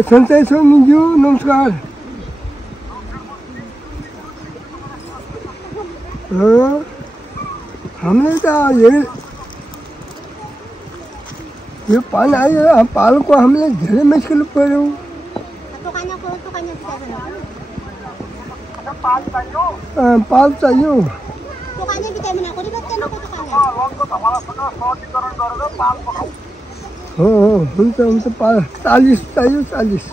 सञ्चय स्वामीज्यू नमस्कार। हामीले त यो पानी आयो पालको हामीले धेरै मुस्किल पर्यो। पाल चाहियो। हो हुन्छ हुन्छ पाल 40 चाहियो 40।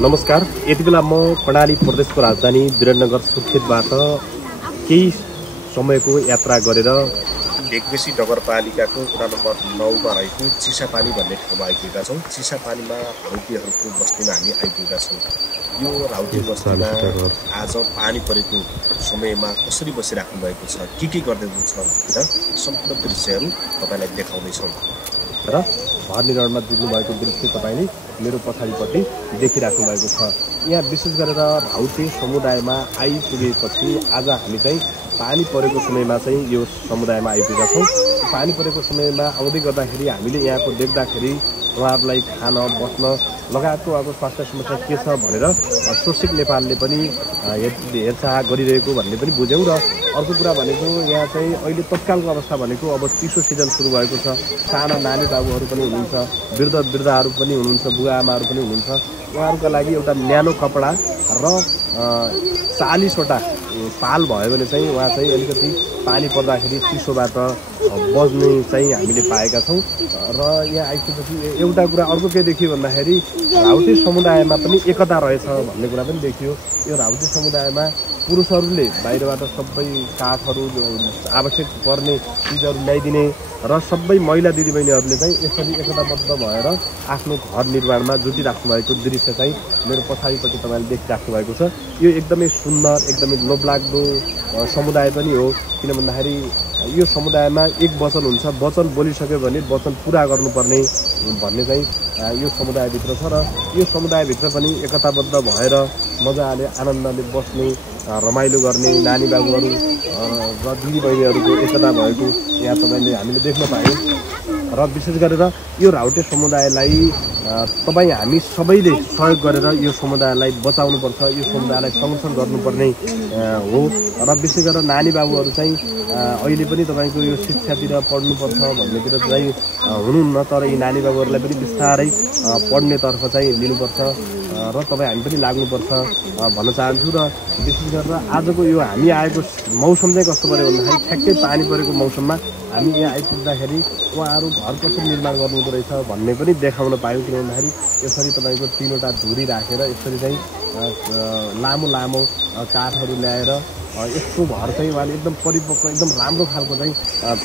नमस्कार। यति बेला म कर्णाली प्रदेशको राजधानी विराटनगर सुर्खेतबाट केही समयको यात्रा गरेर ढेकबेसी नगरपालिकाको वडा नम्बर 9 मा रहेको चिसापानी भन्ने ठाउँमा आइपुगेका छौँ। चिसापानीमा राउटेहरूको बस्तीमा हामी आइपुगेका छौँ। यो राउटे बस्तीमा आज पानी परेको समयमा कसरी बसिराख्नु भएको छ, के गर्दै हुनुहुन्छ भनेर सम्पूर्ण दृश्यहरू तपाईँलाई देखाउनेछौँ। र घर निर्माणमा जुट्नुभएको दृश्य तपाईँले मेरो पछाडिपट्टि देखिराख्नु भएको छ। यहाँ विशेष गरेर राउटे समुदायमा आइपुगेपछि आज हामी चाहिँ पानी परेको समयमा चाहिँ यो समुदायमा आइपुगेका छौँ। पानी परेको समयमा आउँदै गर्दाखेरि हामीले यहाँको देख्दाखेरि उहाँहरूलाई खान बस्न लगायतको अब स्वास्थ्य समस्या के छ भनेर सोसिक नेपालले पनि हेरचाह गरिरहेको भन्ने पनि बुझ्यौँ। र अर्को कुरा भनेको यहाँ चाहिँ अहिले तत्कालको अवस्था भनेको अब चिसो सिजन सुरु भएको छ। साना नानी बाबुहरू पनि हुनुहुन्छ, वृद्धहरू पनि हुनुहुन्छ, बुवा आमाहरू पनि हुनुहुन्छ। उहाँहरूका लागि एउटा न्यानो कपडा र 40वटा पाल भयो भने चाहिँ उहाँ चाहिँ अलिकति पानी पर्दाखेरि चिसोबाट बज्ने चाहिँ हामीले पाएका छौँ। र यहाँ आइसकेपछि एउटा कुरा अर्को के देखियो भन्दाखेरि राउटे समुदायमा पनि एकता रहेछ भन्ने कुरा पनि देखियो। यो राउटे समुदायमा पुरुषहरूले बाहिरबाट सबै काठहरू आवश्यक पर्ने चिजहरू ल्याइदिने र सबै महिला दिदीबहिनीहरूले चाहिँ यसरी एकताबद्ध भएर आफ्नो घर निर्माणमा जुटिराख्नु भएको दृश्य चाहिँ मेरो पछाडिपट्टि तपाईँले देखिराख्नु भएको छ। यो एकदमै सुन्दर, एकदमै लोभलाग्दो समुदाय पनि हो। किन भन्दाखेरि यो समुदायमा एक वचन हुन्छ, वचन बोलिसक्यो भने वचन पुरा गर्नुपर्ने भन्ने चाहिँ यो समुदायभित्र छ। र यो समुदायभित्र पनि एकताबद्ध भएर मजाले आनन्दले बस्ने, रमाइलो गर्ने नानी बाबुहरू र दिदीबहिनीहरूको एकता भएको यहाँ तपाईँले हामीले देख्न पायौँ। र विशेष गरेर यो राउटे समुदायलाई हामी सबैले सहयोग गरेर यो समुदायलाई बचाउनुपर्छ, यो समुदायलाई संरक्षण गर्नुपर्ने हो। र विशेष गरेर नानी बाबुहरू चाहिँ अहिले पनि तपाईँको यो शिक्षातिर पढ्नुपर्छ भन्नेतिर चाहिँ हुनुहुन्न, तर यी नानी बाबुहरूलाई पनि बिस्तारै पढ्नेतर्फ चाहिँ लिनुपर्छ र हामी पनि लाग्नुपर्छ भन्न चाहन्छु। र विशेष गरेर आजको यो हामी आएको मौसम चाहिँ कस्तो पऱ्यो भन्दाखेरि ठ्याक्कै पानी परेको मौसममा हामी यहाँ आइपुग्दाखेरि उहाँहरू घर कसरी निर्माण गर्नुहुँदो रहेछ भन्ने पनि देखाउन पायौँ। किन भन्दाखेरि यसरी तपाईँको 3वटा धुरी राखेर यसरी चाहिँ लामो लामो काठहरू ल्याएर यस्तो घर चाहिँ उहाँले एकदम परिपक्व, एकदम राम्रो खालको चाहिँ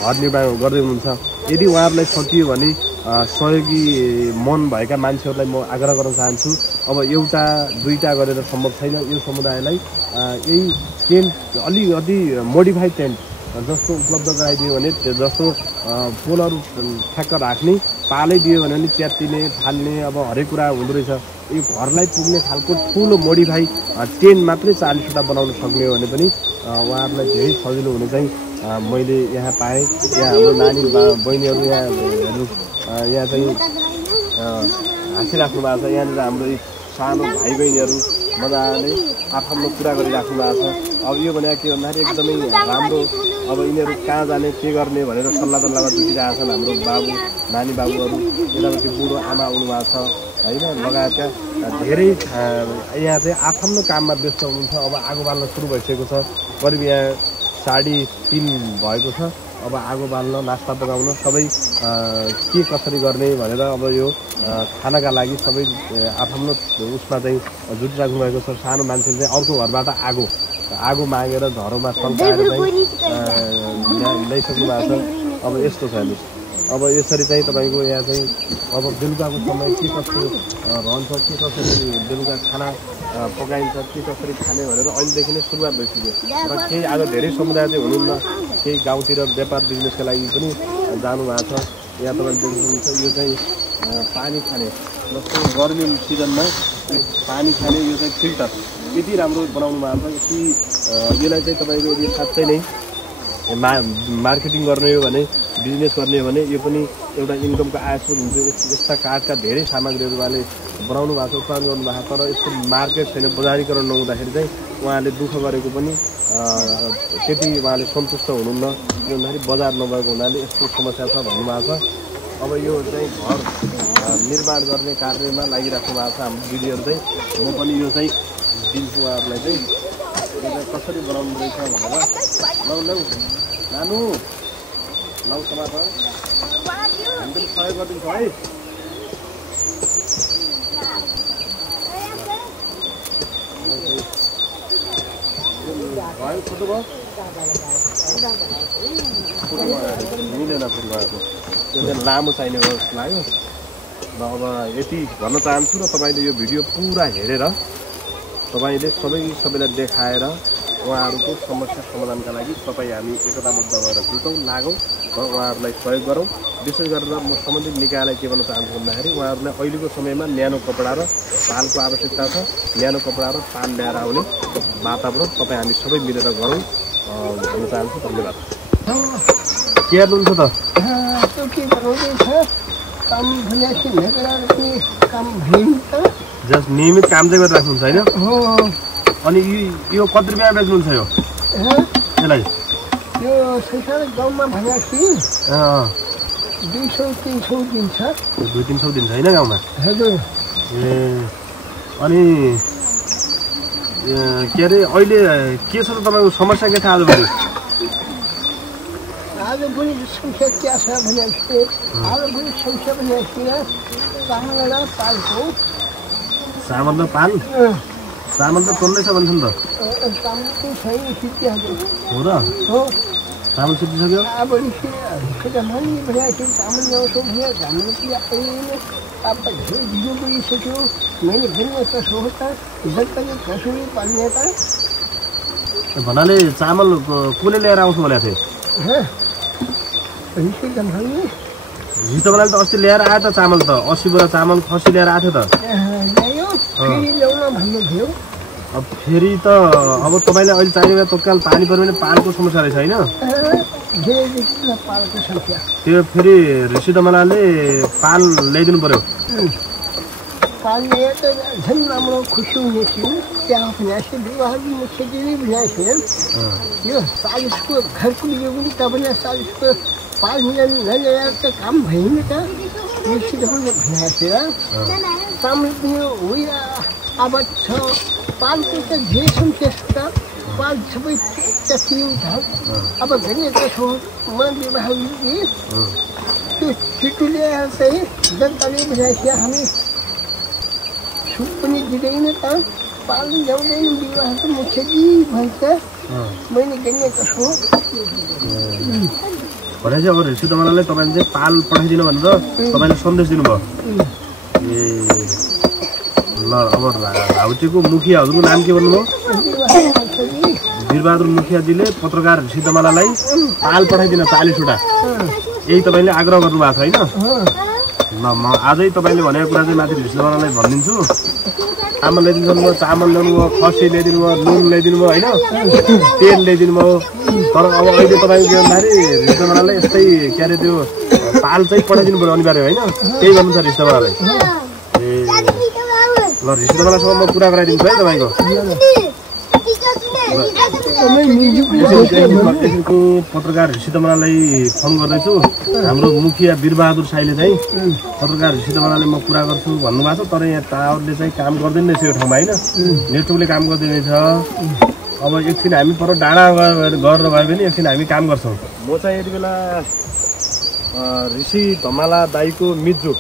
घर निर्माण गर्दै हुनुहुन्छ। यदि उहाँहरूलाई सकियो भने सहयोगी मन भएका मान्छेहरूलाई म आग्रह गर्न चाहन्छु, अब एउटा दुईटा गरेर सम्भव छैन। यो समुदायलाई यही टेन्ट अलिकति मोडिफाइड टेन्ट जस्तो उपलब्ध गराइदियो भने, जस्तो पोलहरू ठ्याक्क राख्ने पालै दियो भने पनि च्यात्तिने फाल्ने अब हरेक कुरा हुँदो रहेछ। यो घरलाई पुग्ने खालको ठुलो मोडिफाई टेन्ट मात्रै 40वटा बनाउन सक्ने हो भने पनि उहाँहरूलाई धेरै सजिलो हुने चाहिँ मैले यहाँ पाएँ। यहाँ हाम्रो नानी बहिनीहरू यहाँ चाहिँ हाँसिराख्नु भएको छ। यहाँनिर हाम्रो सानो भाइ बहिनीहरू मजाले आफ्नो कुरा गरिराख्नु भएको छ। अब यो भने के भन्दाखेरि एकदमै राम्रो। अब यिनीहरू कहाँ जाने के गर्ने भनेर सल्लाहमा जुटिरहेछन्। हाम्रो बाबु नानी बाबुहरू यतापट्टि बुढो आमा आउनुभएको छ होइन, लगायतका धेरै यहाँ चाहिँ आफ्नो काममा व्यस्त हुनुहुन्छ। अब आगो बाल्न सुरु भइसकेको छ, करिब यहाँ 3:30 भएको छ। अब आगो बाल्न, नास्ता पकाउन सबै के कसरी गर्ने भनेर अब यो खानाका लागि सबै आफ्नो उसमा चाहिँ जुटिराख्नु भएको छ। सानो मान्छेले चाहिँ अर्को घरबाट आगो मागेर घरमा सल्काएर चाहिँ ल्याइसक्नु भएको छ। अब यस्तो छ हेर्नुहोस्। अब यसरी चाहिँ तपाईँको यहाँ चाहिँ अब बेलुकाको समय के कस्तो रहन्छ, के कसरी बेलुका खाना पकाइन्छ, के कसरी खाने भनेर अहिलेदेखि नै सुरुवात भइसक्यो। र केही आज धेरै समुदाय चाहिँ हुनुहुन्न, केही गाउँतिर व्यापार बिजनेसका लागि पनि जानुभएको छ। यहाँ तपाईँले देख्नुहुन्छ यो चाहिँ पानी खाने, जस्तो गर्मी सिजनमा पानी खाने यो चाहिँ फिल्टर यति राम्रो बनाउनु भएको छ। यति यसलाई चाहिँ तपाईँको यदि साँच्चै नै मार्केटिङ गर्ने हो भने बिजनेस गर्ने हो भने यो पनि एउटा इन्कमको आय स्रोत हुन्छ। यस्ता काठका धेरै सामग्रीहरू उहाँले बनाउनु भएको छ, उत्पादन गर्नुभएको छ, तर यसको मार्केट छैन, बजारीकरण नहुँदाखेरि चाहिँ उहाँले दुःख गरेको पनि त्यति उहाँले सन्तुष्ट हुनुहुन्न। किनभने बजार नभएको हुनाले यस्तो समस्या छ भन्नुभएको छ। अब यो चाहिँ घर निर्माण गर्ने कार्यमा लागिराख्नु भएको छ हाम्रो दिदीहरू चाहिँ। म पनि यो चाहिँ दिन्छु उहाँहरूलाई चाहिँ कसरी बनाउनु रहेछ भनेर। लौ लौ नानु लौ समाज हामी पनि सहयोग गरिदिन्छौँ है। भयो फोटो भयो मिलेन फेरि भएको त्यो चाहिँ लामो चाहिने भयो जस्तो लाग्यो। र अब यति भन्न चाहन्छु र तपाईँले यो भिडियो पुरा हेरेर तपाईँले सबैलाई देखाएर उहाँहरूको समस्या समाधानका लागि तपाईँ हामी एकताबद्ध भएर जुटौँ, लागौँ र उहाँहरूलाई सहयोग गरौँ। विशेष गरेर म सम्बन्धित निकायलाई के भन्न चाहन्छु भन्दाखेरि उहाँहरूलाई अहिलेको समयमा न्यानो कपडा र पालको आवश्यकता छ। न्यानो कपडा र पाल ल्याएर आउने वातावरण तपाईँ हामी सबै मिलेर गरौँ भन्न चाहन्छु। धन्यवाद। के गर्नुहुन्छ त? जस्ट नियमित काम चाहिँ गरिराख्नुहुन्छ होइन? अनि यो कति रुपियाँ बेच्नुहुन्छ यो यसलाई? यो संसार गाउँमा भनेपछि 200-300 दिन्छ। 200-300 दिन्छ होइन गाउँमा? हजुर। ए अनि के अरे अहिले के छ त तपाईँको समस्या के छ आजभोलि? आजभोलि समस्या के छ भनेपछि आजभोलि समस्या भनेपछि चामल र पालको। चामल र पाल? चामल त टन्नै छ भन्छ नि त। चामल चाहिँ छैन, सिद्धिहाल्यो। हो र? हो। चामल सिद्धिसक्यो? अब चामल ल्याउँछौँ भने हामीले अब ढिलो गइसक्यो। मैले भन्ने कसो हो त जति कसो पाल्ने त भन्नाले चामल कसले ल्याएर आउँछु भनेको थिएँ? रिसो जमाउने हिजो तपाईँले त अस्ति ल्याएर आयो त चामल त 80 बोरा चामल खसी ल्याएर आएको थियो त। ल्यायो फेरि ल्याउन भन्नु थियो। अब फेरि त अब तपाईँले अहिले चाहिने तत्काल पानी पऱ्यो भने पालको समस्या रहेछ होइन? पालको समस्या त्यो फेरि ऋषि दमलाले पाल ल्याइदिनु पर्यो। पाल ल्याए त झन् राम्रो खुसी हुने थियो। त्यहाँ भनेपछि विवाहको मुख्यजीले भनेपछि यो 40को घरको यो पनि तपाईँले 40को पाल नल्याएर त काम भएन त। निश्चित पनि भनेपछि चामल पनि उयो आवाज छ। पालको त जे समस्या छ पाल सबै जति हुन्छ। अब भने कसो म विवाह त्यो छिटो ल्याएर चाहिँ जनताले भनेपछि हामी सुट पनि दिँदैन त। पाल ल्याउँदैन विवाहको मुख्यजी भन्छ। मैले गर्ने कसो भनेपछि अब ऋषि दमलाले तपाईँले चाहिँ पाल पठाइदिनु भनेर तपाईँले सन्देश दिनुभयो। ए ल अब हाउटीको मुखिया हजुरको नाम के भन्नुभयो? वीरबहादुर मुखियाजीले पत्रकार ऋषि दमलालाई पाल पठाइदिन 40वटा यही तपाईँले आग्रह गर्नुभएको छ होइन? ल म आजै तपाईँले भनेको कुरा चाहिँ माथि ऋषि दमलालाई भनिदिन्छु। चामल ल्याइदिनु भयो, चामल ल्याउनु भयो, खसी ल्याइदिनु भयो, नुन ल्याइदिनु भयो होइन, तेल ल्याइदिनु भयो। तर अब अहिले तपाईँको के भन्दाखेरि ऋषि दमलालाई यस्तै के अरे त्यो पाल चाहिँ पठाइदिनु पऱ्यो अनिवार्य होइन? त्यही गर्नु छ ऋषि दमलालाई। ए ल ऋषि दमलासँग म कुरा गराइदिन्छु है तपाईँको। एकछिनको पत्रकार ऋषि दमलालाई फोन गर्दैछु। हाम्रो मुखिया वीरबहादुर साईले चाहिँ पत्रकार ऋषि दमलाले म कुरा गर्छु भन्नुभएको छ। तर यहाँ टावरले चाहिँ काम गर्दैन रहेछ यो ठाउँमा होइन? नेटवर्कले काम गर्दैन रहेछ। अब एकछिन हामी पर डाँडा गरेर भयो भने एकछिन हामी काम गर्छौँ। म चाहिँ यति बेला ऋषि दमला दाईको मिजु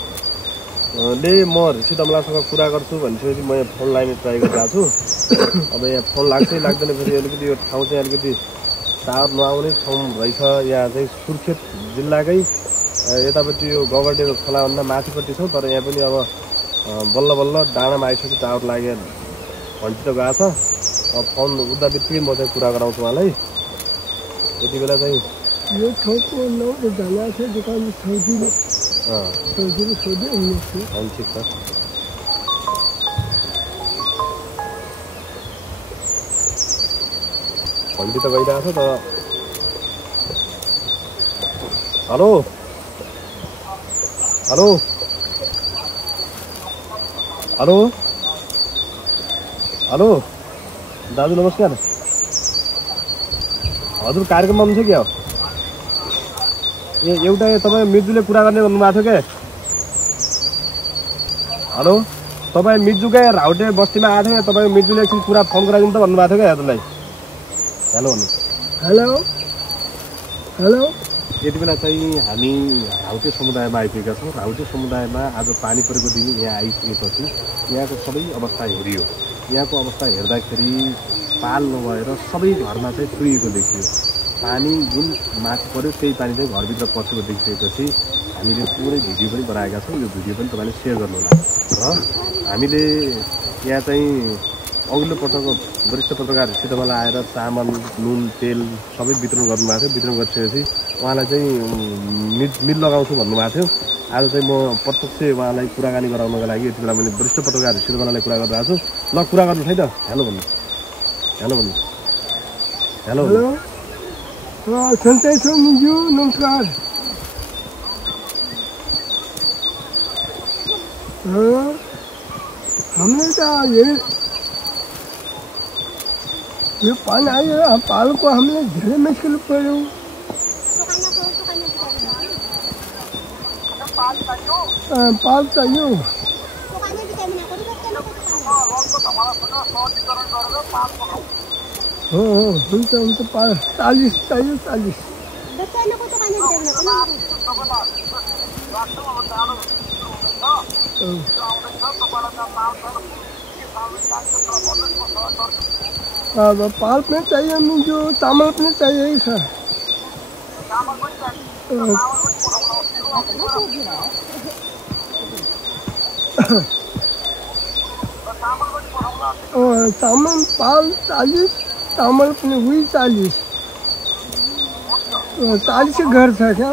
ले म ऋषि दमलासँग कुरा गर्छु भनिसकेपछि म यहाँ फोन लाइन ट्राई गरिरहेको छु। अब यहाँ फोन लाग्छै लाग्दैन। फेरि अलिकति यो ठाउँ चाहिँ अलिकति टावर नआउने ठाउँ रहेछ। यहाँ चाहिँ सुर्खेत जिल्लाकै यतापट्टि यो गगरडेलो खोलाभन्दा माथिपट्टि छौँ। तर यहाँ पनि अब बल्ल बल्ल डाँडामा आइसक्यो। टावर लाग्यो घन्टी त गएको छ। अब फोन उठ्दा बित्तिकै म चाहिँ कुरा गराउँछु उहाँलाई। यति बेला चाहिँ यो ठाउँको नाउँ जाना छ दोकान ठिक छ। घन्टी त गइरहेछ त। हेलो हेलो हेलो हेलो दाजु नमस्कार। हजुर कार्यक्रममा हुनुहुन्छ क्या? ए एउटा तपाईँ मिर्जुले कुरा गर्ने भन्नुभएको थियो क्या? हेलो तपाईँ मिर्जुकै राउटे बस्तीमा आएको थियो क्या? तपाईँ मिर्जुले एकछिन कुरा फोन गराइदिनु त भन्नुभएको थियो क्या हजुरलाई? हेलो भन्नु। हेलो हेलो यति बेला चाहिँ हामी राउटे समुदायमा आइपुगेका छौँ। राउटे समुदायमा आज पानी परेको दिन यहाँ आइपुगेपछि यहाँको सबै अवस्था हेरियो। यहाँको अवस्था हेर्दाखेरि पाल नभएर सबै घरमा चाहिँ चुहिएको देखियो। पानी जुन माथि पऱ्यो त्यही पानी चाहिँ घरभित्र पसेको देखिसकेपछि हामीले पुरै भिडियो पनि बनाएका छौँ। यो भिडियो पनि तपाईँले सेयर गर्नुहोला। र हामीले यहाँ चाहिँ अघिल्लो पटक वरिष्ठ पत्रकारहरूसित मलाई आएर चामल नुन तेल सबै वितरण गर्नुभएको थियो। वितरण गरिसकेपछि उहाँलाई चाहिँ मिल लगाउँछु भन्नुभएको थियो। आज चाहिँ म प्रत्यक्ष उहाँलाई कुराकानी गराउनको लागि यति बेला मैले वरिष्ठ पत्रकारहरूसित उहाँलाई कुरा गरिरहेको छु। ल कुरा गर्नु है त। हेलो भन्नु। हेलो भन्नु। हेलो हेलो सन्चै छु मिजु, नमस्कार। हमने तो ये पानी आयो पालको हमले धेरै मुश्किल पर्यो। पाल चाहियो। हो हुन्छ हुन्छ पाल 40 चाहियो 40। अब पाल पनि चाहियो मिजो, चामल पनि चाहियो सर। चामल पाल 40, चामल पनि वही 40। 40 घर छ क्या?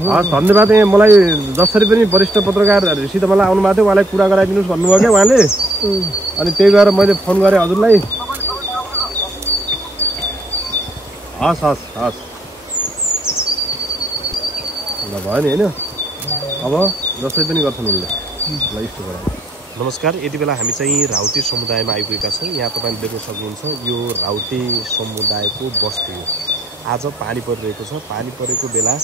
हस् धन्यवाद। मलाई जसरी पनि वरिष्ठ पत्रकारहरूसित मलाई आउनुभएको थियो, उहाँलाई कुरा गराइदिनुहोस् भन्नुभयो क्या उहाँले। अनि त्यही भएर मैले फोन गरेँ हजुरलाई। हस् हस् हस् ल भयो नि होइन? अब जसरी पनि गर्छन् उनले। ल यस्तो गराउँ। नमस्कार। यति बेला हामी चाहिँ राउटे समुदायमा आइपुगेका छौँ। यहाँ तपाईँले देख्न सक्नुहुन्छ यो राउटे समुदायको बस्ती हो। आज पानी परिरहेको छ। पानी परेको बेला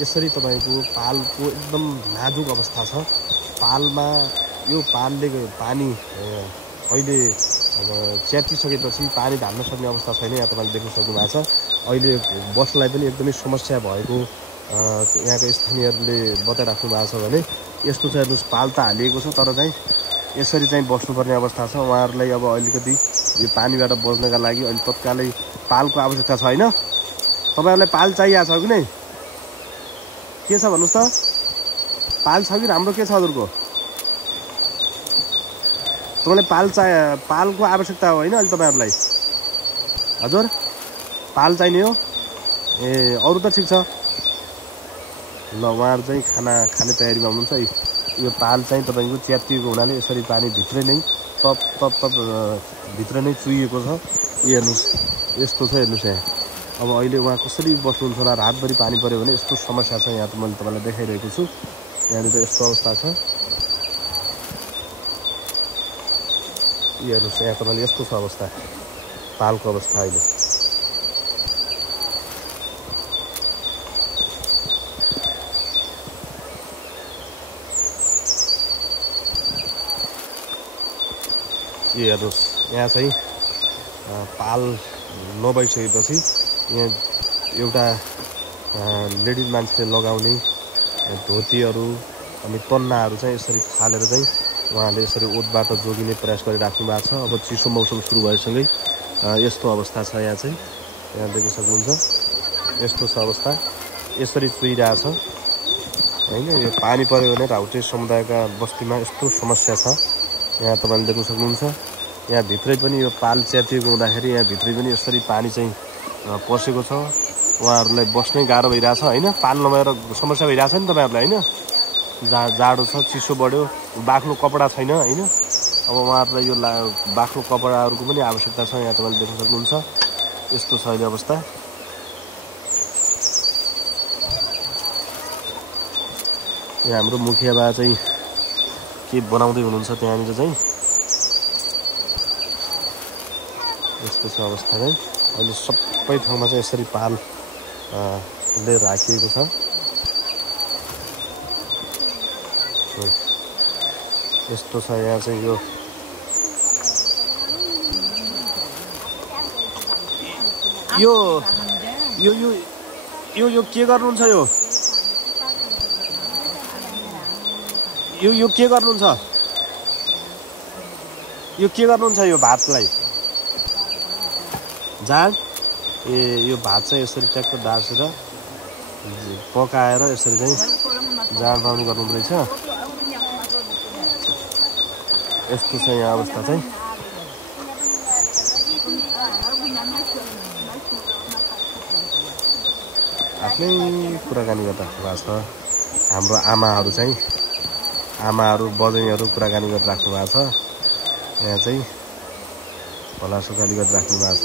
यसरी तपाईँको पालको एकदम नाजुक अवस्था छ। पालमा यो पालले पानी अहिले च्यातिसकेपछि पानी धान्न सक्ने अवस्था छैन। यहाँ तपाईँले देख्न सक्नुभएको छ। अहिले बस्नलाई पनि एकदमै समस्या भएको यहाँको स्थानीयहरूले बताइराख्नु भएको छ भने यस्तो चाहिँ हेर्नुहोस् पाल त हालिएको छ तर चाहिँ यसरी चाहिँ बस्नुपर्ने अवस्था छ। उहाँहरूलाई अब अलिकति यो पानीबाट बस्नका लागि अहिले तत्कालै पालको आवश्यकता छ होइन? तपाईँहरूलाई पाल चाहिएको छ कि नै? के छ भन्नुहोस् त? पाल छ कि राम्रो के छ हजुरको? तपाईँलाई पालको आवश्यकता हो होइन अहिले तपाईँहरूलाई? हजुर पाल चाहिने हो? ए अरू त ठिक छ। ल उहाँहरू चाहिँ खाना खाने तयारीमा हुनुहुन्छ। यो पाल चाहिँ तपाईँको च्यातिएको हुनाले यसरी पानी भित्रै नै तप तप तप भित्र नै चुहिएको छ। यो हेर्नुहोस् यस्तो छ हेर्नुहोस् यहाँ। अब अहिले उहाँ कसरी बस्नुहुन्छ होला? रातभरि पानी पऱ्यो भने यस्तो समस्या छ। यहाँ त मैले तपाईँलाई देखाइरहेको छु। यहाँनिर यस्तो अवस्था छ। यो हेर्नुहोस् यहाँ तपाईँले यस्तो छ अवस्था पालको अवस्था अहिले। यो हेर्नुहोस् यहाँ चाहिँ पाल नभइसकेपछि यहाँ एउटा लेडिज मान्छेले लगाउने धोतीहरू अनि पन्नाहरू चाहिँ यसरी फालेर चाहिँ उहाँले यसरी ओतबाट जोगिने प्रयास गरिराख्नु भएको छ। अब चिसो मौसम सुरु भएसँगै यस्तो अवस्था छ। यहाँ चाहिँ यहाँ देख्न सक्नुहुन्छ यस्तो छ अवस्था। यसरी चुहिरहेछ होइन? यो पानी पऱ्यो भने राउटे समुदायका बस्तीमा यस्तो समस्या छ। यहाँ तपाईँले देख्न सक्नुहुन्छ। यहाँ भित्रै पनि यो पाल च्यातिएको हुँदाखेरि यहाँ भित्रै पनि यसरी पानी चाहिँ पसेको छ। उहाँहरूलाई बस्नै गाह्रो भइरहेछ होइन? पाल नभएर समस्या भइरहेछ नि तपाईँहरूलाई होइन? जाडो छ, चिसो बढ्यो, बाक्लो कपडा छैन होइन? अब उहाँहरूलाई यो बाक्लो कपडाहरूको पनि आवश्यकता छ। यहाँ तपाईँले देख्न सक्नुहुन्छ यस्तो छ अहिले अवस्था। यहाँ हाम्रो मुखिया बा चाहिँ के बनाउँदै हुनुहुन्छ त्यहाँनिर चाहिँ यस्तो छ अवस्था चाहिँ। अहिले सबै ठाउँमा चाहिँ यसरी पाल ले राखिएको छ। यस्तो छ यहाँ चाहिँ यो यो यो यो यो यो के गर्नुहुन्छ? यो के गर्नुहुन्छ? यो के गर्नुहुन्छ? यो भातलाई जाँड ए यो भात चाहिँ यसरी ट्याक्क डासेर पकाएर यसरी चाहिँ जाँड बनाउने गर्नु रहेछ। यस्तो छ यहाँ अवस्था चाहिँ। आफ्नै कुराकानी गरिराख्नु भएको छ। हाम्रो आमाहरू बजैहरू कुराकानी गरिराख्नु भएको छ। यहाँ चाहिँ भलासुकाली गरिराख्नु भएको छ।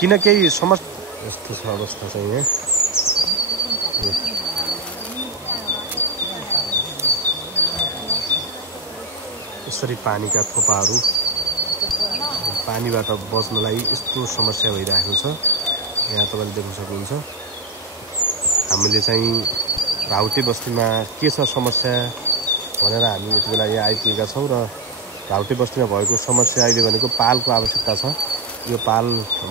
किन केही समस्या यस्तो छ अवस्था चाहिँ यहाँ। यसरी पानीका थोपाहरू पानीबाट बच्नलाई यस्तो समस्या भइरहेको छ। यहाँ तपाईँले देख्न सक्नुहुन्छ। हामीले चाहिँ राउटे बस्तीमा के छ समस्या भनेर हामी यति बेला यहाँ आइपुगेका छौँ र राउटे बस्तीमा भएको समस्या अहिले भनेको पालको आवश्यकता छ। यो पाल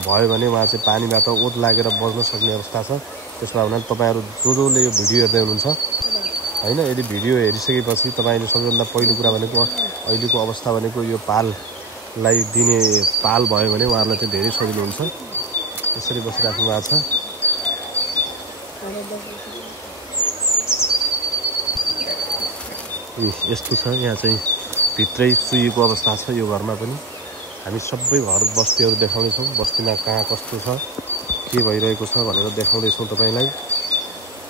भयो भने उहाँ चाहिँ पानीबाट ओत लागेर बस्न सक्ने अवस्था छ। त्यसो भए हुनाले तपाईँहरू जसले यो भिडियो हेर्दै हुनुहुन्छ होइन, यदि भिडियो हेरिसकेपछि तपाईँले सबैभन्दा पहिलो कुरा भनेको अहिलेको अवस्था भनेको यो पाललाई दिने पाल भयो भने उहाँहरूलाई चाहिँ धेरै सजिलो हुन्छ। यसरी बसिराख्नु भएको छ। यस्तो छ यहाँ चाहिँ भित्रै चुहिएको अवस्था छ यो घरमा पनि। हामी सबै घर बस्तीहरू देखाउनेछौँ। बस्तीमा कहाँ कस्तो छ के भइरहेको छ भनेर देखाउँदैछौँ तपाईँलाई।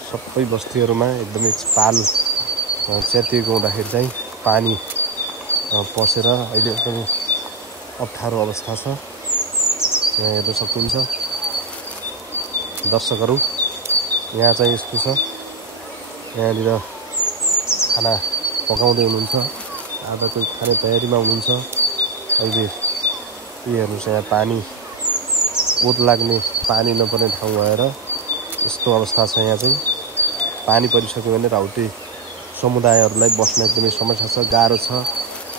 सबै बस्तीहरूमा एकदमै पाल च्यातिएको हुँदाखेरि चाहिँ पानी पसेर अहिले एकदमै अप्ठ्यारो अवस्था छ। यहाँ हेर्न सक्नुहुन्छ दर्शकहरू। यहाँ चाहिँ यस्तो छ। यहाँनिर खाना पकाउँदै हुनुहुन्छ। आधा कोही खाने तयारीमा हुनुहुन्छ। अहिले यो हेर्नुहोस् यहाँ पानी ओत लाग्ने पानी नपर्ने ठाउँ भएर यस्तो अवस्था छ। यहाँ चाहिँ पानी परिसक्यो भने राउटे समुदायहरूलाई बस्न एकदमै समस्या छ, गाह्रो छ।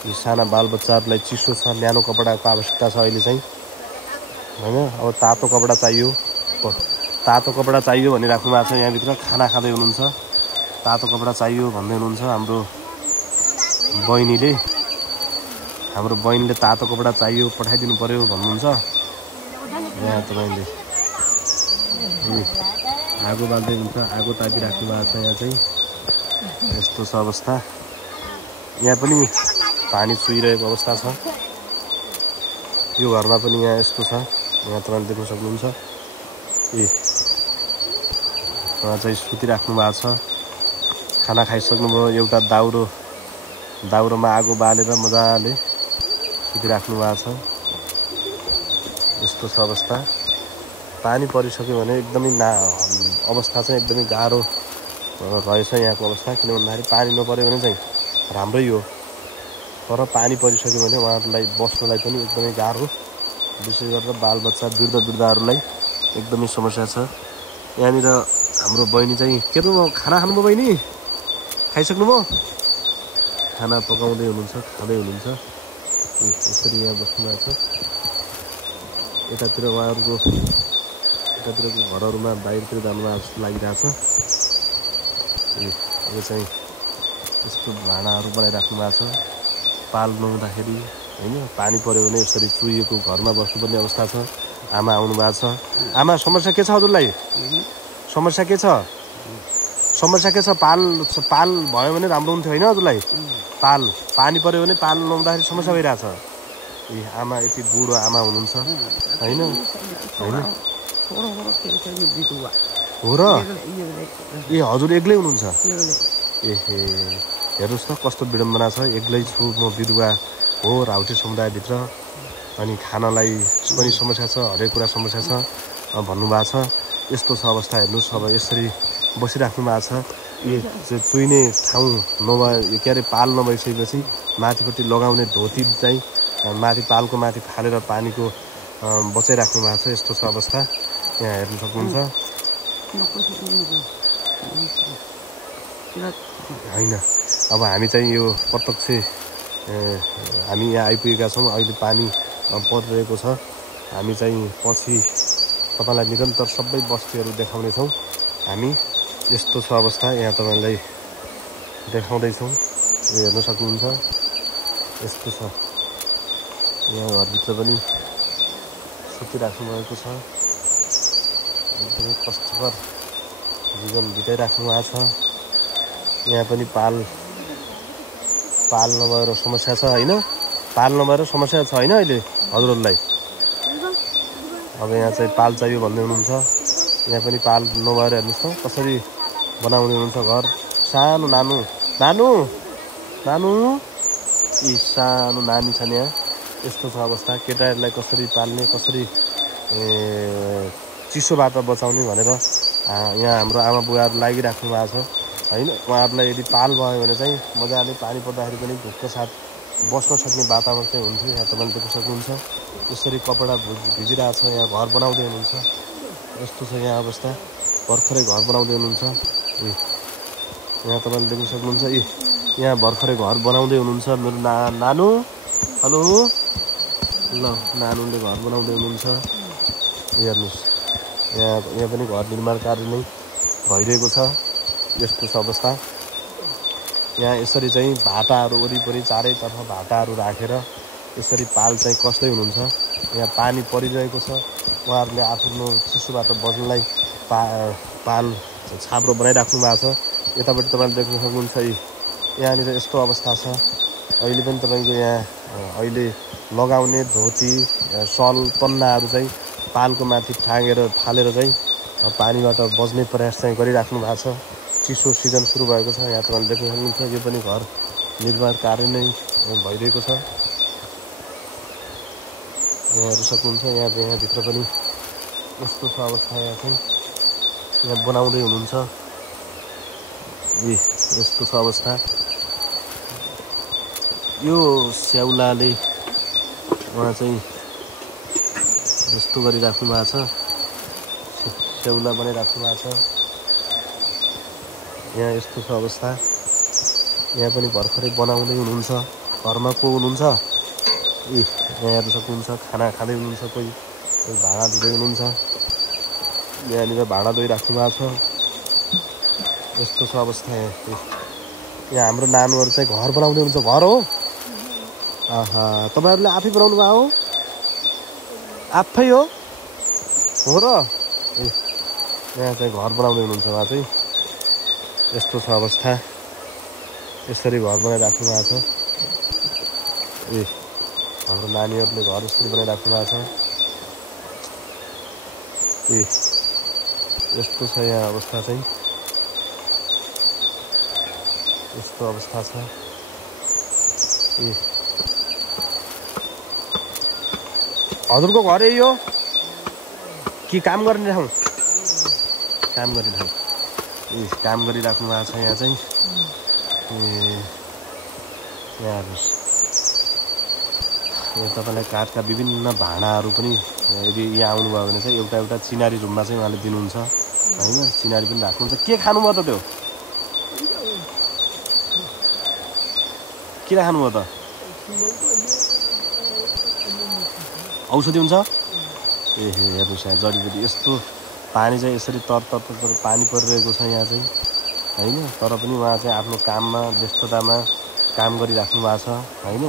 यी साना बालबच्चाहरूलाई चिसो छ, न्यानो कपडाको आवश्यकता छ अहिले चाहिँ होइन। अब तातो कपडा चाहियो भनिराख्नु भएको छ। यहाँभित्र खाना खाँदै हुनुहुन्छ। तातो कपडा चाहियो भन्दै हुनुहुन्छ हाम्रो बहिनीले तातो कपडा चाहियो पठाइदिनु पर्यो भन्नुहुन्छ। यहाँ तपाईँले आगो बाल्दै हुन्छ, आगो तापिराख्नु भएको छ। यहाँ चाहिँ यस्तो छ अवस्था। यहाँ पनि पानी चुहिरहेको अवस्था छ। यो घरमा पनि यहाँ यस्तो छ। यहाँ तपाईँले देख्न सक्नुहुन्छ। उहाँ चाहिँ सुतिराख्नु भएको छ। खाना खाइसक्नुभयो। एउटा दाउरोमा आगो बालेर मजाले सुतिराख्नु भएको छ। यस्तो छ अवस्था। पानी परिसक्यो भने एकदमै अवस्था चाहिँ एकदमै गाह्रो रहेछ यहाँको अवस्था। किन भन्दाखेरि पानी नपऱ्यो भने चाहिँ राम्रै हो, तर पानी परिसक्यो भने उहाँहरूलाई बस्नलाई पनि एकदमै गाह्रो। विशेष गरेर बालबच्चा वृद्धहरूलाई एकदमै समस्या छ। यहाँनिर हाम्रो बहिनी चाहिँ के त खाना खानुभयो बहिनी? खाइसक्नुभयो? खाना पकाउँदै हुनुहुन्छ, खाँदै हुनुहुन्छ। यसरी यहाँ बस्नु भएको छ। यतातिरको घरहरूमा बाहिरतिर जानुभएको जस्तो लागिरहेछ। यो चाहिँ यस्तो भाँडाहरू बनाइराख्नु भएको छ। पाल नुहाउँदाखेरि होइन, पानी पऱ्यो भने यसरी चुहिएको घरमा बस्नुपर्ने अवस्था छ। आमा आउनु भएको छ। आमा समस्या के छ हजुरलाई? समस्या के छ? पाल भयो भने राम्रो हुन्थ्यो होइन हजुरलाई? पानी पऱ्यो भने पाल नुहाउँदाखेरि समस्या भइरहेछ। आमा यति बुढो आमा हुनुहुन्छ होइन? हो र? हजुर एक्लै हुनुहुन्छ? हेर्नुहोस् त कस्तो विडम्बना छ। एक्लै छु म, बिरुवा हो राउटे समुदायभित्र, अनि खानलाई पनि समस्या छ, हरेक कुरा समस्या छ भन्नुभएको छ। यस्तो छ अवस्था। हेर्नुहोस् अब यसरी बसिराख्नु भएको छ। चुइने ठाउँ नभए के अरे पाल नभइसकेपछि माथिपट्टि लगाउने धोती चाहिँ माथि पालको माथि फालेर पानीको बचाइराख्नु भएको छ। यस्तो छ अवस्था। यहाँ हेर्न सक्नुहुन्छ होइन। अब हामी चाहिँ यो प्रत्यक्ष हामी यहाँ आइपुगेका छौँ। अहिले पानी परिरहेको छ। हामी चाहिँ पछि तपाईँलाई निरन्तर सबै बस्तीहरू देखाउनेछौँ हामी। यस्तो छ अवस्था। यहाँ तपाईँलाई देखाउँदैछौँ। हेर्न सक्नुहुन्छ यस्तो छ। यहाँ घरभित्र पनि सुतिराख्नु भएको छ। एकदमै कष्टकर जीवन बिताइराख्नु भएको छ। यहाँ पनि पाल नभएर समस्या छ होइन। पाल नभएर समस्या छ होइन अहिले हजुरहरूलाई। अब यहाँ चाहिँ पाल चाहियो भन्दै हुनुहुन्छ। यहाँ पनि पाल नभएर हेर्नुहोस् त कसरी बनाउने हुनुहुन्छ घर। सानो नानु यी सानो नानी छन् यहाँ। यस्तो छ अवस्था। केटाहरूलाई कसरी पाल्ने, कसरी चिसोबाट बचाउने भनेर यहाँ हाम्रो आमा बुवाहरू लागिराख्नु भएको छ होइन। उहाँहरूलाई यदि पाल भयो भने चाहिँ मजाले पानी पर्दाखेरि पनि ढुक्क साथ बस्न सक्ने वातावरण चाहिँ हुन्थ्यो। यहाँ तपाईँले देख्न सक्नुहुन्छ यसरी कपडा भिजिरहेको छ। यहाँ घर बनाउँदै हुनुहुन्छ। यस्तो छ यहाँ अवस्था। भर्खरै घर बनाउँदै हुनुहुन्छ। यहाँ तपाईँले देख्न सक्नुहुन्छ यहाँ भर्खरै घर बनाउँदै हुनुहुन्छ मेरो नानु। हेलो ल, नानुले घर बनाउँदै हुनुहुन्छ। हेर्नुहोस् यहाँ पनि घर निर्माण कार्य नै भइरहेको छ। यस्तो छ अवस्था। यहाँ यसरी चाहिँ भाटाहरू वरिपरि चारैतर्फ भाटाहरू राखेर यसरी पाल चाहिँ कस्दै हुनुहुन्छ। यहाँ पानी परिरहेको छ। उहाँहरूले आफ्नो चिसोबाट बच्नलाई पाल छाप्रो बनाइराख्नु भएको छ। यतापट्टि तपाईँले देख्न सक्नुहुन्छ यहाँनिर यस्तो अवस्था छ। अहिले पनि तपाईँको यहाँ अहिले लगाउने धोती सल पन्नाहरू चाहिँ पालको माथि टाँगेर फालेर चाहिँ पानीबाट बच्ने प्रयास चाहिँ गरिराख्नु भएको छ। चिसो सिजन सुरु भएको छ। यहाँ तपाईँले देख्न सक्नुहुन्छ यो पनि घर निर्माण कार्य नै भइरहेको छ। यहाँ हेर्न सक्नुहुन्छ यहाँभित्र पनि यस्तो छ अवस्था। यहाँ चाहिँ यहाँ बनाउँदै हुनुहुन्छ। यस्तो छ अवस्था। यो स्याउलाले उहाँ चाहिँ यस्तो गरिराख्नु भएको छ। स्याउला बनाइराख्नु भएको छ। यहाँ यस्तो छ अवस्था। यहाँ पनि भर्खरै बनाउँदै हुनुहुन्छ। घरमा को हुनुहुन्छ यहाँ हेर्न सक्नुहुन्छ। खाना खाँदै हुनुहुन्छ। कोही भाँडा धुँदै हुनुहुन्छ। यहाँनिर भाँडा धोइराख्नु भएको छ। यस्तो छ अवस्था। यहाँ हाम्रो नानुहरू चाहिँ घर बनाउँदै हुनुहुन्छ। घर हो तपाईँहरूले आफै बनाउनु भयो हो? आफै हो र? यहाँ चाहिँ घर बनाउँदै हुनुहुन्छ उहाँ चाहिँ। यस्तो छ अवस्था। यसरी घर बनाइराख्नु भएको छ। हाम्रो नानीहरूले घर यसरी बनाइराख्नु भएको छ। यस्तो छ यहाँ अवस्था चाहिँ। यस्तो अवस्था छ। हजुरको घर यही हो कि काम गर्ने ठाउँ? काम गर्ने ठाउँ। काम गरिराख्नु भएको छ यहाँ चाहिँ। यहाँ हेर्नुहोस्। यहाँ तपाईँलाई काठका विभिन्न भाँडाहरू पनि यदि यहाँ आउनुभयो भने चाहिँ एउटा चिनारी रुममा चाहिँ उहाँले दिनुहुन्छ होइन। चिनारी पनि राख्नुहुन्छ। के खानुभयो त त्यो? के राख्नुभयो त? औषधि हुन्छ। हेर्नुहोस् यहाँ जडीबुटी। यस्तो पानी चाहिँ यसरी तर पानी परिरहेको छ यहाँ चाहिँ होइन। तर पनि उहाँ चाहिँ आफ्नो काममा व्यस्ततामा काम गरिराख्नु भएको छ होइन।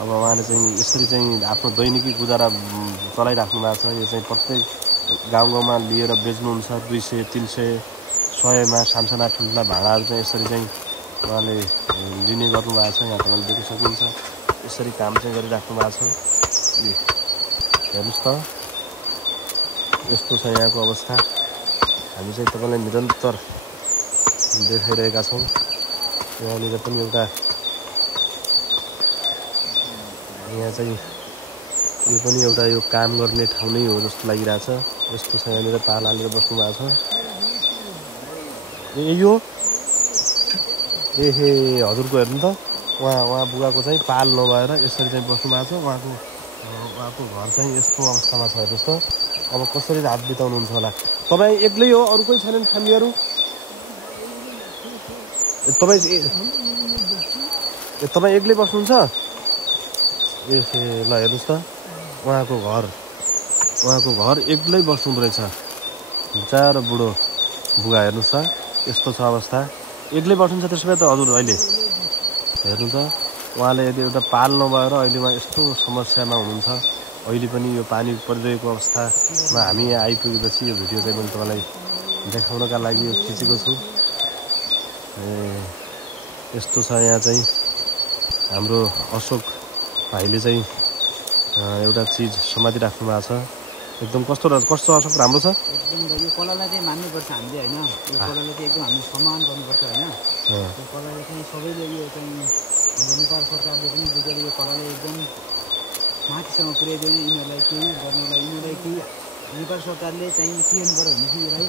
अब उहाँले चाहिँ यसरी चाहिँ आफ्नो दैनिकी गुजारा चलाइराख्नु भएको छ। यो चाहिँ प्रत्येक गाउँमा लिएर बेच्नुहुन्छ। 200, 300, 100मा सानसाना ठुल्ठुला भाँडाहरू चाहिँ यसरी चाहिँ उहाँले लिने गर्नुभएको छ। यहाँ तपाईँले देख्न सक्नुहुन्छ। यसरी काम चाहिँ गरिराख्नु भएको छ। हेर्नुहोस् त यस्तो छ यहाँको अवस्था। हामी चाहिँ तपाईँलाई निरन्तर देखाइरहेका छौँ। यहाँनिर पनि एउटा यहाँ चाहिँ यो पनि एउटा यो काम गर्ने ठाउँ नै हो जस्तो लागिरहेछ। यस्तो छ यहाँनिर पाल हालेर बस्नु भएको छ। यो एहे हजुरको हेर्नु त उहाँ बुवाको चाहिँ पाल नभएर यसरी चाहिँ बस्नु भएको छ। उहाँको घर चाहिँ यस्तो अवस्थामा छ हेर्नुहोस् त। अब कसरी रात बिताउनुहुन्छ होला? तपाईँ एक्लै हो, अरू कोही छैनन् फ्यामिलीहरू? तपाईँ एक्लै बस्नुहुन्छ? ए ल हेर्नुहोस् त उहाँको घर एक्लै बस्नु रहेछ। बिचारो बुढो बुवा हेर्नुहोस् त यस्तो छ अवस्था। एक्लै बस्नुहुन्छ त्यसो भए त हजुर अहिले हेर्नु त। उहाँले यदि एउटा पाल नभएर अहिले उहाँ यस्तो समस्यामा हुनुहुन्छ। अहिले पनि यो पानी परिरहेको अवस्थामा हामी यहाँ आइपुगेपछि यो भिडियो चाहिँ मैले तपाईँलाई देखाउनका लागि यो खिचेको छु। यस्तो छ यहाँ चाहिँ हाम्रो अशोक भाइले चाहिँ एउटा चिज समातिराख्नु भएको छ। एकदम कस्तो अशोक राम्रो छ एकदम। यो कलालाई चाहिँ मान्नुपर्छ हामीले होइन। यो कलालाई चाहिँ एकदम हामीले सम्मान गर्नुपर्छ होइन। यो कलालाई चाहिँ सबैले यो चाहिँ हाम्रो नेपाल सरकारले पनि बुझेर यो कलालाई एकदम माथिसम्म पुर्याइदियो भने यिनीहरूलाई केही गर्नलाई यिनीहरूलाई केही नेपाल सरकारले चाहिँ के गर्नु पर्यो भनेदेखि यसलाई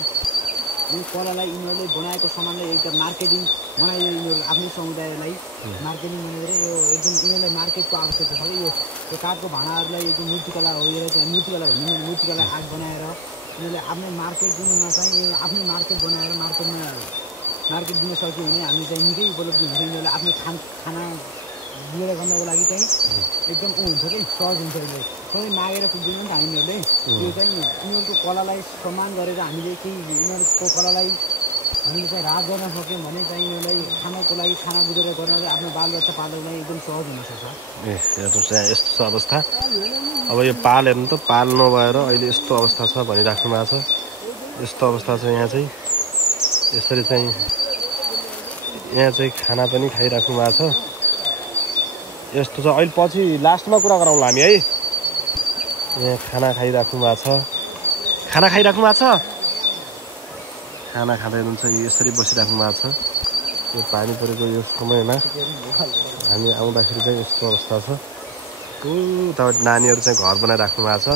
यो कलालाई यिनीहरूले बनाएको सामानलाई एउटा मार्केटिङ बनाइदियो। यिनीहरू आफ्नै समुदायलाई मार्केटिङ बनाइदिएर यो एकदम यिनीहरूलाई मार्केटको आवश्यकता छ कि यो काठको भाँडाहरूलाई एकदम मूर्तिकला हो यो चाहिँ मूर्तिकला भन्ने मूर्तिकला आर्ट बनाएर यिनीहरूले आफ्नै मार्केटिङमा चाहिँ आफ्नै मार्केट बनाएर मार्केट दिन सक्यो भने हामी चाहिँ निकै उपलब्धि हुन्छ। यिनीहरूले आफ्नो खाना लिएर गर्नको लागि चाहिँ एकदम हुन्छ कि सहज हुन्छ। यसले सबै मागेर पुग्दैन नि त हामीहरूले। यो चाहिँ यिनीहरूको कलालाई सम्मान गरेर हामीले केही यिनीहरूको कलालाई हामीले चाहिँ राज गर्न सक्यौँ भने चाहिँ यिनीहरूलाई खानको लागि खाना बुझेर गर्नलाई आफ्नो बालबच्चा पाल्नको लागि एकदम सहज हुनसक्छ। हेर्नुहोस् यहाँ यस्तो छ अवस्था। अब यो पाल हेर्नु त पाल नभएर अहिले यस्तो अवस्था छ भनिराख्नु भएको छ। यस्तो अवस्था छ यहाँ चाहिँ यसरी चाहिँ यहाँ चाहिँ खाना पनि खाइराख्नु भएको छ। यस्तो छ अहिले पछि लास्टमा कुरा गरौँला हामी है। यहाँ खाना खाइराख्नु भएको छ। खाना खाइराख्नु भएको छ। खाना खाँदै हुनुहुन्छ यसरी बसिराख्नु भएको छ। यो पानी परेको यो समयमा हामी आउँदाखेरि चाहिँ यस्तो अवस्था छ। उताबाट नानीहरू चाहिँ घर बनाइराख्नु भएको छ।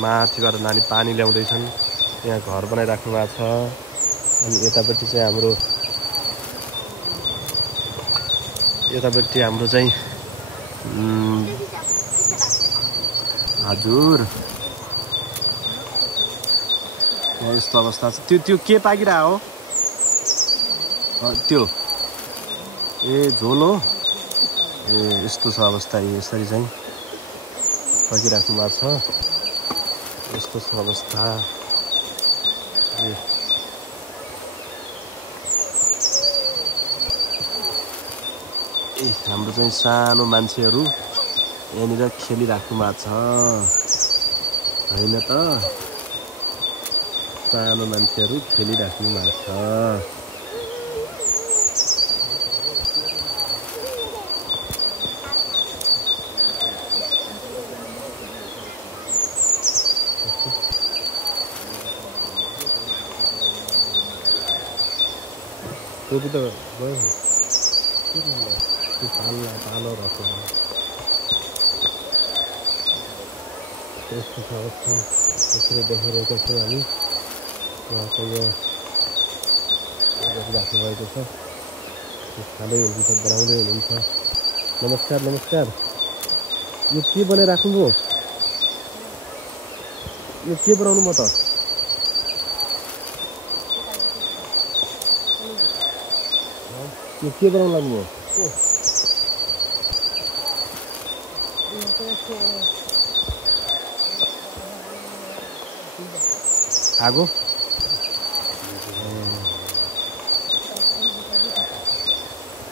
माथिबाट नानी पानी ल्याउँदैछन्। यहाँ घर बनाइराख्नु भएको छ। अनि यतापट्टि चाहिँ चाहिँ हजुर यस्तो अवस्था छ। त्यो के पाकिरह हो त्यो? ए झोल हो। ए यस्तो छ अवस्था। यसरी चाहिँ पाकिराख्नु भएको छ। यस्तो छ अवस्था। हाम्रो चाहिँ सानो मान्छेहरू यहाँनिर खेलिराख्नु भएको छ होइन त। सानो मान्छेहरू खेलिराख्नु भएको छ। टोपी त गयो पालो राख्नु त्यस्तो छ अवस्था। यसरी देखाइरहेका छौँ हामी। उहाँको यो राख्नु भएको छ। खाँदै हुनुहुन्छ बनाउँदै हुनुहुन्छ। नमस्कार नमस्कार। यो के बनाइराख्नुभयो? यो के बनाउनु म त? यो के बनाउनु लाग्नुभयो? आगो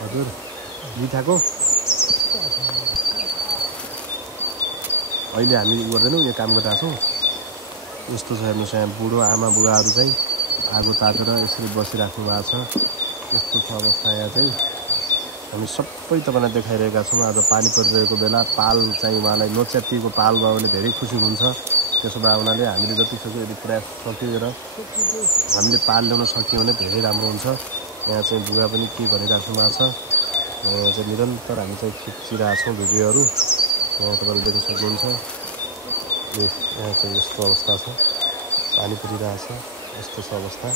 हजुर मिठाको अहिले हामी गर्दैनौँ यो काम गरिरहेको छौँ। यस्तो छ हेर्नुहोस् यहाँ बुढो आमा बुवाहरू चाहिँ आगो तातेर यसरी बसिराख्नु भएको छ। यस्तो छ अवस्था यहाँ चाहिँ हामी सबै तपाईँलाई देखाइरहेका छौँ। आज पानी परिरहेको बेला पाल चाहिँ उहाँलाई नच्यातिएको पाल भयो भने धेरै खुसी हुनुहुन्छ। त्यसो भए हुनाले हामीले जति सक्यो यदि प्रयास सकिएर हामीले पाल ल्याउन सक्यौँ भने धेरै राम्रो हुन्छ। यहाँ चाहिँ बुवा पनि के भनिराख्नु भएको छ चाहिँ निरन्तर हामी चाहिँ खिचिरहेछौँ भिडियोहरू। यहाँ तपाईँले देख्न सक्नुहुन्छ यहाँ चाहिँ यस्तो अवस्था छ, पानी परिरहेछ, यस्तो छ अवस्था,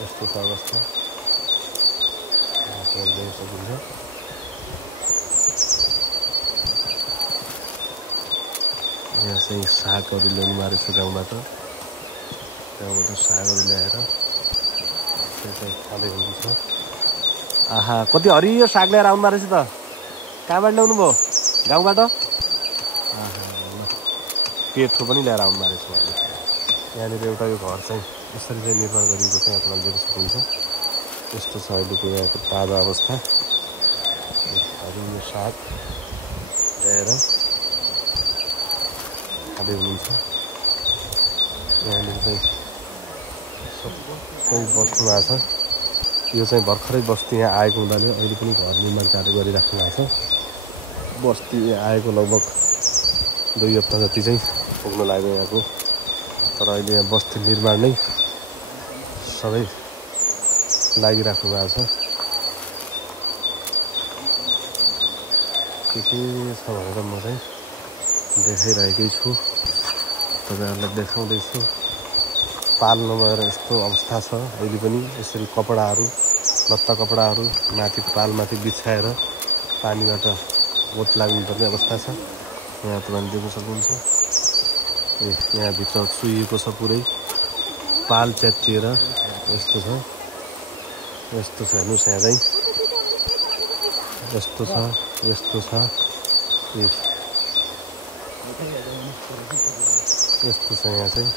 यस्तो छ अवस्था तपाईँले देख्न सक्नुहुन्छ। यहाँ चाहिँ सागहरू ल्याउनु भएको रहेछ गाउँबाट सागहरू ल्याएर चाहिँ खाँदै हुनुहुन्छ। आहा कति हरियो साग ल्याएर आउनु भएको रहेछ त, कहाँबाट ल्याउनु भयो? गाउँबाट? पेठो पनि ल्याएर आउनु भएको रहेछ उहाँले। यहाँनिर एउटा यो घर चाहिँ यसरी चाहिँ निर्माण गरिएको छ, यहाँ तपाईँले देख्न सक्नुहुन्छ। यस्तो छ अहिलेको यहाँको ताजा अवस्था। हरियो साग ल्याएर खाँदै हुनुहुन्छ। यहाँनिर चाहिँ सबै बस्नु भएको छ। यो चाहिँ भर्खरै बस्ती यहाँ आएको हुनाले अहिले पनि घर निर्माण कार्य गरिराख्नु भएको छ। बस्ती आएको लगभग 2 हप्ता जति चाहिँ पुग्न लाग्यो यहाँको, तर अहिले यहाँ बस्ती निर्माण नै सबै लागिराख्नु भएको छ। के छ भनेर म चाहिँ देखाइरहेकै छु, तपाईँहरूलाई देखाउँदैछु। पाल नभएर यस्तो अवस्था छ अहिले पनि। यसरी कपडाहरू, लत्ता कपडाहरू माथि पालमाथि बिछाएर पानीबाट ओत लाग्नुपर्ने अवस्था छ। यहाँ तपाईँले देख्न सक्नुहुन्छ। यहाँभित्र चुहिएको छ पुरै, पाल च्यातिएर यस्तो छ। यस्तो छ हेर्नुहोस्, यहाँ चाहिँ यस्तो छ, यस्तो छ, यस्तो छ। यहाँ चाहिँ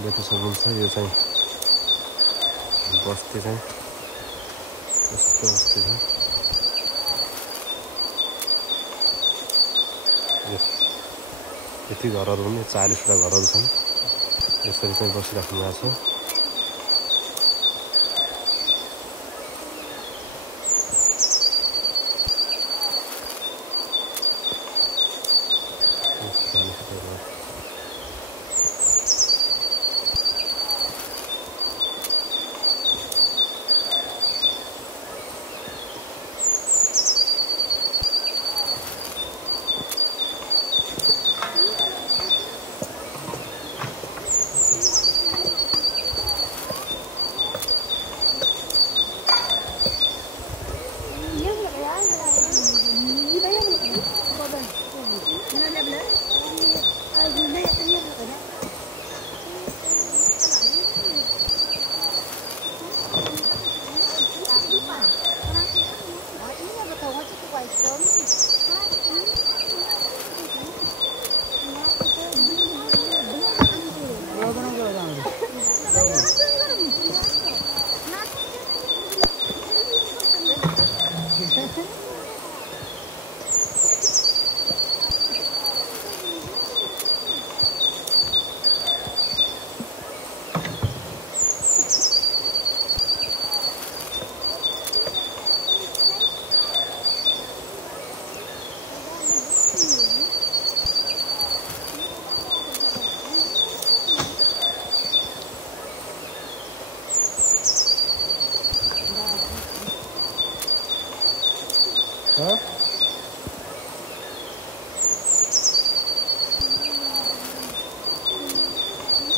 देख्न सक्नुहुन्छ। यो चाहिँ बस्ती चाहिँ यस्तो बस्ती छ। यति घरहरू पनि 40वटा घरहरू छन्। यसरी चाहिँ बसिराख्नु भएको छ।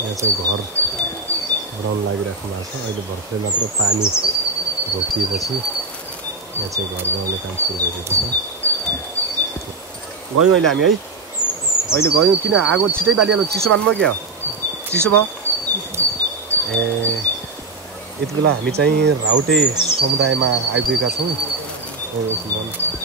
यहाँ चाहिँ घर बनाउन लागिराख्नु भएको छ। अहिले भर्खरै मात्र पानी रोकिएपछि यहाँ चाहिँ घर बनाउने काम सुरु भइरहेको छ। गयौँ अहिले हामी है, अहिले गयौँ। किन आगो छिटै बालिहाल्नु, चिसो मान्नुभयो क्या? चिसो भयो ए। यति बेला हामी चाहिँ राउटे समुदायमा आइपुगेका छौँ।